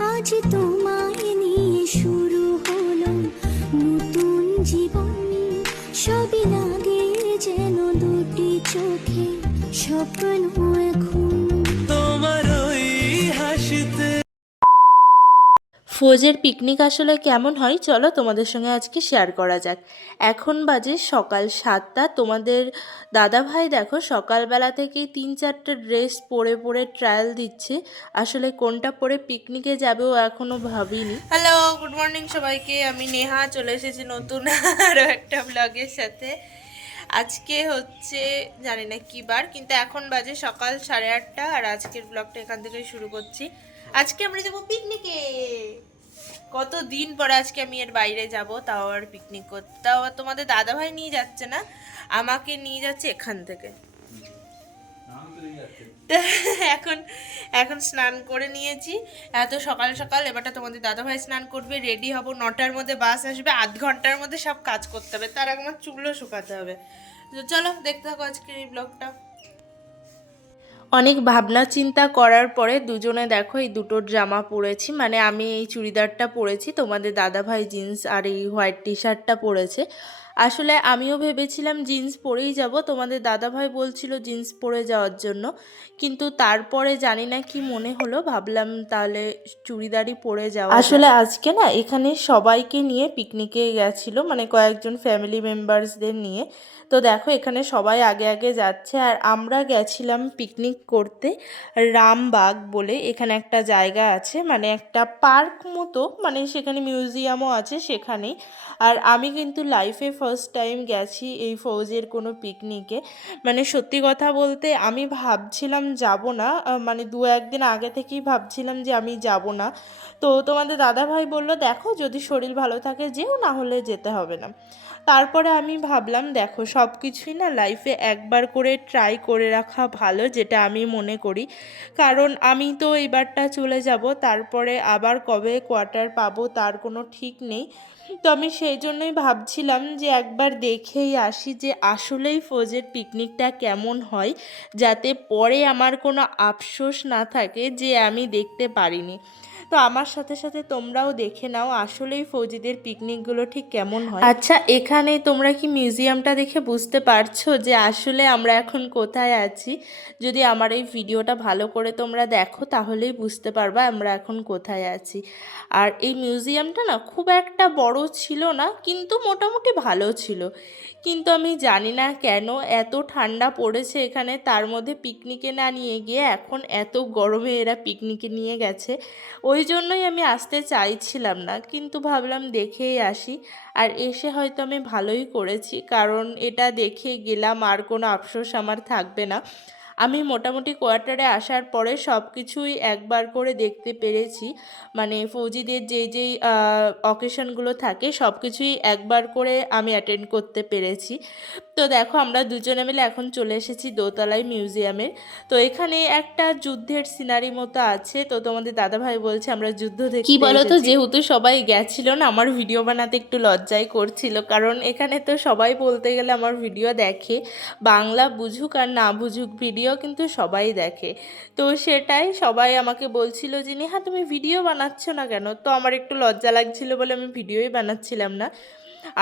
আজ তোমায় শুরু নতুন জীবন। সবই লাগে যেন দুটি চোখে স্বপ্ন এখন ফৌজের পিকনিক আসলে কেমন হয়? চলো তোমাদের সঙ্গে আজকে শেয়ার করা যাক। এখন বাজে সকাল সাতটা। তোমাদের দাদা ভাই দেখো সকালবেলা থেকেই তিন চারটে ড্রেস পরে পরে ট্রায়াল দিচ্ছে। আসলে কোনটা পরে পিকনিকে যাবে ও এখনও ভাবিনি। হ্যালো গুড মর্নিং সবাইকে। আমি নেহা, চলে এসেছি নতুন আরও একটা ব্লগের সাথে। আজকে হচ্ছে জানি না কি বার কিন্তু এখন বাজে সকাল সাড়ে আটটা আর আজকের ব্লগটা এখান থেকে শুরু করছি। আজকে আমরা যাব পিকনিকে কত দিন পরে আজকে আমি এর বাইরে যাব তাও আর পিকনিক করতে। তাও আর তোমাদের দাদাভাই নিয়ে যাচ্ছে না আমাকে নিয়ে যাচ্ছে এখান থেকে। এখন এখন স্নান করে নিয়েছি। এত সকাল সকাল এবারটা তোমাদের দাদাভাই স্নান করবে রেডি হব। নটার মধ্যে বাস আসবে, আধ ঘণ্টার মধ্যে সব কাজ করতে হবে। তার আগে আমার চুলও শুকাতে হবে। তো চলো, দেখতে থাকো আজকের এই ব্লগটা অনেক ভাবনা চিন্তা করার পরে দুজনে দেখো, এই দুটো জামা পরেছি। মানে আমি এই চুড়িদারটা পরেছি, তোমাদের দাদাভাই জিন্স আর এই হোয়াইট টি শার্টটা পরেছে। আসলে আমিও ভেবেছিলাম জিন্স পরেই যাব। তোমাদের দাদাভাই বলছিল জিন্স পরে যাওয়ার জন্য। কিন্তু তারপরে জানি না কি মনে হলো, ভাবলাম তাহলে চুড়িদারই পরে যাওয়া আসলে আজকে না, এখানে সবাইকে নিয়ে পিকনিকে গেছিল মানে কয়েকজন ফ্যামিলি মেম্বার্সদের নিয়ে। তো দেখো, এখানে সবাই আগে আগে যাচ্ছে। আর আমরা গেছিলাম পিকনিক করতে রামবাগ বলে এখানে একটা জায়গা আছে মানে একটা পার্ক মতো মানে সেখানে মিউজিয়ামও আছে সেখানেই। আর আমি কিন্তু লাইফে ফার্স্ট টাইম গেছি এই ফৌজের কোনো পিকনিকে মানে সত্যি কথা বলতে আমি ভাবছিলাম যাব না মানে দু একদিন আগে থেকেই ভাবছিলাম যে আমি যাব না। তো তোমাদের দাদাভাই বলল, দেখো যদি শরীর ভালো থাকে, যেও না হলে যেতে হবে না। তারপরে আমি ভাবলাম, দেখো সব কিছুই না লাইফে একবার করে ট্রাই করে রাখা ভালো, যেটা আমি মনে করি। কারণ আমি তো এবারটা চলে যাব, তারপরে আবার কবে কোয়ার্টার পাবো তার কোনো ঠিক নেই। তো আমি সেই জন্যই ভাবছিলাম যে একবার দেখেই আসি যে আসলেই ফৌজের পিকনিকটা কেমন হয়, যাতে পরে আমার কোনো আফসোস না থাকে যে আমি দেখতে পারিনি। তো আমার সাথে সাথে তোমরাও দেখে নাও আসলেই ফৌজিদের পিকনিকগুলো ঠিক কেমন হয়। আচ্ছা এখানে তোমরা কি মিউজিয়ামটা দেখে বুঝতে পারছ যে আসলে আমরা এখন কোথায় আছি? যদি আমার এই ভিডিওটা ভালো করে তোমরা দেখো তাহলেই বুঝতে পারবা আমরা এখন কোথায় আছি। আর এই মিউজিয়ামটা না খুব একটা বড় ছিল না, কিন্তু মোটামুটি ভালো ছিল। কিন্তু আমি জানি না কেন এত ঠান্ডা পড়েছে এখানে, তার মধ্যে পিকনিকে না নিয়ে গিয়ে এখন এত গরমে এরা পিকনিকে নিয়ে গেছে। ওই জন্যই আমি আসতে চাইছিলাম না। কিন্তু ভাবলাম দেখেই আসি। আর এসে হয়তো আমি ভালোই করেছি। কারণ এটা দেখে গেলাম আর কোনো আফসোস আমার থাকবে না। আমি মোটামুটি কোয়ার্টারে আসার পরে সব কিছুই একবার করে দেখতে পেরেছি। মানে ফৌজিদের যেই যেই অকেশনগুলো থাকে সব কিছুই একবার করে আমি অ্যাটেন্ড করতে পেরেছি। তো দেখো আমরা দুজনে মিলে এখন চলে এসেছি দোতলায় মিউজিয়ামে। তো এখানে একটা যুদ্ধের সিনারি মতো আছে। তো তোমাদের দাদাভাই বলছে আমরা যুদ্ধ দেখি কি বলো তো? যেহেতু সবাই গেছিল না আমার ভিডিও বানাতে একটু লজ্জাই করছিল। কারণ এখানে তো সবাই বলতে গেলে আমার ভিডিও দেখে। বাংলা বুঝুক আর না বুঝুক ভিডিও কিন্তু সবাই দেখে। তো সেটাই সবাই আমাকে বলছিল যে নেহা তুমি ভিডিও বানাচ্ছ না কেন? তো আমার একটু লজ্জা লাগছিল বলে আমি ভিডিওই বানাচ্ছিলাম না।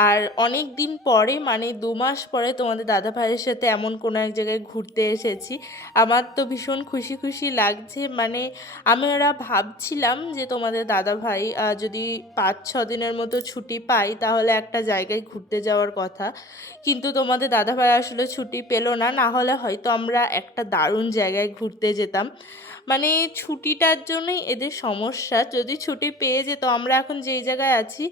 আর অনেক দিন পরে মানে দু মাস পরে তোমাদের দাদা ভাইয়ের সাথে এমন কোনো এক জায়গায় ঘুরতে এসেছি। আমার তো ভীষণ খুশি খুশি লাগছে। মানে আমরা ভাবছিলাম যে তোমাদের দাদা ভাই যদি পাঁচ, ছ দিনের মতো ছুটি পাই, তাহলে একটা জায়গায় ঘুরতে যাওয়ার কথা। কিন্তু তোমাদের দাদা ভাই আসলে ছুটি পেল না না হলে হয়তো আমরা একটা দারুণ জায়গায় ঘুরতে যেতাম। মানে ছুটিটার জন্যই এদের সমস্যা। যদি ছুটি পেয়ে যেত, আমরা এখন যেই জায়গায় আছি,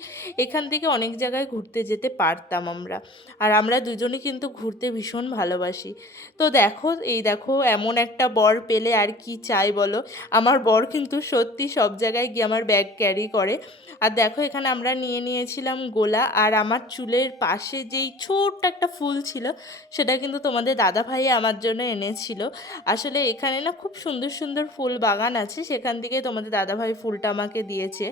এখান থেকে অনেক জায়গায় ঘুরতে যেতে পারতাম আমরা। আর আমরা দুজনে কিন্তু ঘুরতে ভীষণ ভালোবাসি। তো দেখো, এই দেখো, এমন একটা বর পেলে আর কি চাই বলো? আমার বর কিন্তু সত্যি সব জায়গায় গিয়ে আমার ব্যাগ ক্যারি করে। আর দেখো, এখানে আমরা নিয়ে নিয়েছিলাম গোলা। আর আমার চুলের পাশে যেই ছোট্ট একটা ফুল ছিল, সেটা কিন্তু তোমাদের দাদা ভাই আমার জন্য এনেছিল। আসলে এখানে না খুব সুন্দর সুন্দর ফুল বাগান আছে। সেখান থেকে তোমাদের দাদাভাই ফুলটা আমাকে দিয়েছে।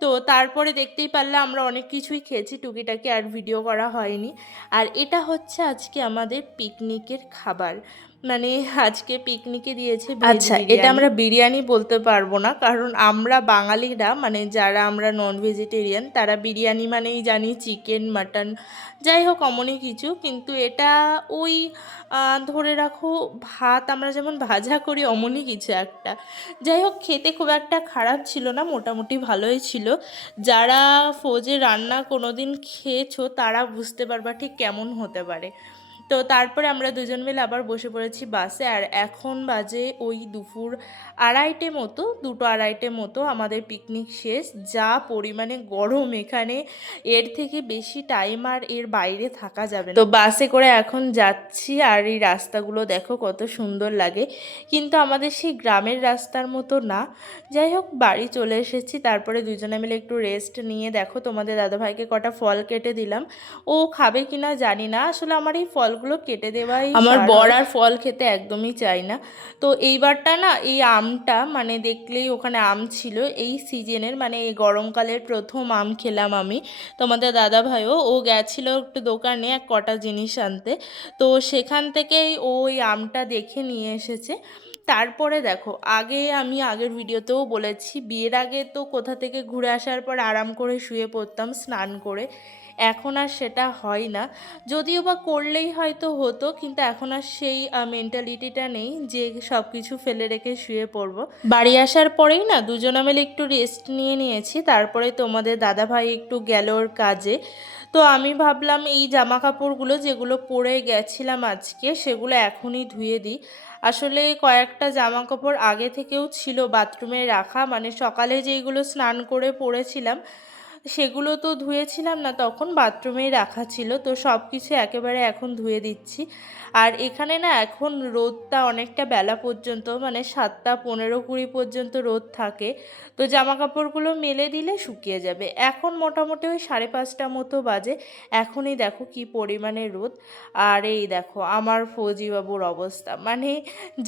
তো তারপরে দেখতেই পারলে আমরা অনেক কিছুই খেয়েছি টুকিটাকি আর ভিডিও করা হয়নি। আর এটা হচ্ছে আজকে আমাদের পিকনিকের খাবার। মানে আজকে পিকনিকে দিয়েছে আচ্ছা, এটা আমরা বিরিয়ানি বলতে পারব না কারণ আমরা বাঙালিরা মানে যারা আমরা নন ভেজিটেরিয়ান তারা বিরিয়ানি মানেই জানি চিকেন মাটন যাই হোক অমনই কিছু কিন্তু এটা ওই ধরে রাখো ভাত আমরা যেমন ভাজা করি অমনই কিছু একটা। যাই হোক খেতে খুব একটা খারাপ ছিল না মোটামুটি ভালোই ছিল। যারা ফৌজে রান্না কোনোদিন খেয়েছো তারা বুঝতে পারবা ঠিক কেমন হতে পারে। তো তারপরে আমরা দুজন মিলে আবার বসে পড়েছি বাসে আর এখন বাজে ওই দুপুর আড়াইটে মতো, দুটো আড়াইটে মতো আমাদের পিকনিক শেষ। যা পরিমাণে গরম এখানে, এর থেকে বেশি টাইম আর এর বাইরে থাকা যাবে তো বাসে করে এখন যাচ্ছি আর এই রাস্তাগুলো দেখো কত সুন্দর লাগে। কিন্তু আমাদের সেই গ্রামের রাস্তার মতো না। যাই হোক, বাড়ি চলে এসেছি। তারপরে দুজনে মিলে একটু রেস্ট নিয়ে দেখো তোমাদের দাদাভাইকে কটা ফল কেটে দিলাম। ও খাবে কিনা জানি না। আসলে আমার এই ফলগুলো কেটে দেওয়াই আমার বর আর ফল খেতে একদমই চাই না। তো এইবারটা না এই আমটা মানে দেখলেই ওখানে আম ছিল এই সিজনের মানে এই গরমকালের প্রথম আম খেলাম আমি। তোমাদের দাদা ভাইও ও গেছিল একটু দোকানে এক কটা জিনিস আনতে। তো সেখান থেকেই ও ওই আমটা দেখে নিয়ে এসেছে। তারপরে দেখো আগে আমি আগের ভিডিওতেও বলেছি বিয়ের আগে তো কোথা থেকে ঘুরে আসার পর আরাম করে শুয়ে পড়তাম স্নান করে। এখন আর সেটা হয় না। যদিও বা করলেই হয়তো হতো, কিন্তু এখন আর সেই মেন্টালিটিটা নেই যে সব কিছু ফেলে রেখে শুয়ে পড়ব। বাড়ি আসার পরেই না দুজনে মিলে একটু রেস্ট নিয়ে নিয়েছি। তারপরে তোমাদের দাদাভাই একটু গেল ওর কাজে। তো আমি ভাবলাম এই জামা কাপড়গুলো যেগুলো পরে গেছিলাম আজকে, সেগুলো এখনই ধুয়ে দিই। আসলে কয়েকটা জামা কাপড় আগে থেকেও ছিল বাথরুমে রাখা মানে সকালে যেইগুলো স্নান করে পরেছিলাম সেগুলো তো ধুয়েছিলাম না, তখন বাথরুমেই রাখা ছিল, তো সব কিছু একেবারে এখন ধুয়ে দিচ্ছি। আর এখানে না এখন রোদটা অনেকটা বেলা পর্যন্ত মানে সাতটা পনেরো কুড়ি পর্যন্ত রোদ থাকে, তো জামা কাপড়গুলো মেলে দিলে শুকিয়ে যাবে। এখন মোটামুটি ওই সাড়ে পাঁচটা মতো বাজে, এখনই দেখো কি পরিমাণে রোদ। আর এই দেখো আমার ফৌজিবাবুর অবস্থা মানে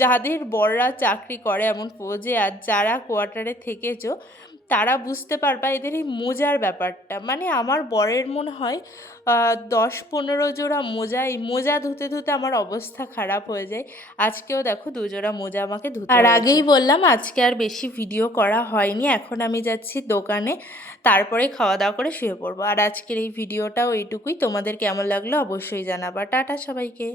যাদের বড়রা চাকরি করে এমন ফৌজে, আর যারা কোয়ার্টারে থেকেছো তারা বুঝতে পারবা এদের এই মোজার ব্যাপারটা। মানে আমার বরের মনে হয় দশ পনেরো জোড়া মোজা এই মোজা ধুতে ধুতে আমার অবস্থা খারাপ হয়ে যায়। আজকেও দেখো দু জোড়া মোজা আমাকে ধুতে আর আগেই বললাম আজকে আর বেশি ভিডিও করা হয়নি। এখন আমি যাচ্ছি দোকানে তারপরে খাওয়া দাওয়া করে শুয়ে পড়ব। আর আজকের এই ভিডিওটাও এইটুকুই। তোমাদের কেমন লাগল অবশ্যই জানাবা। টাটা সবাইকে।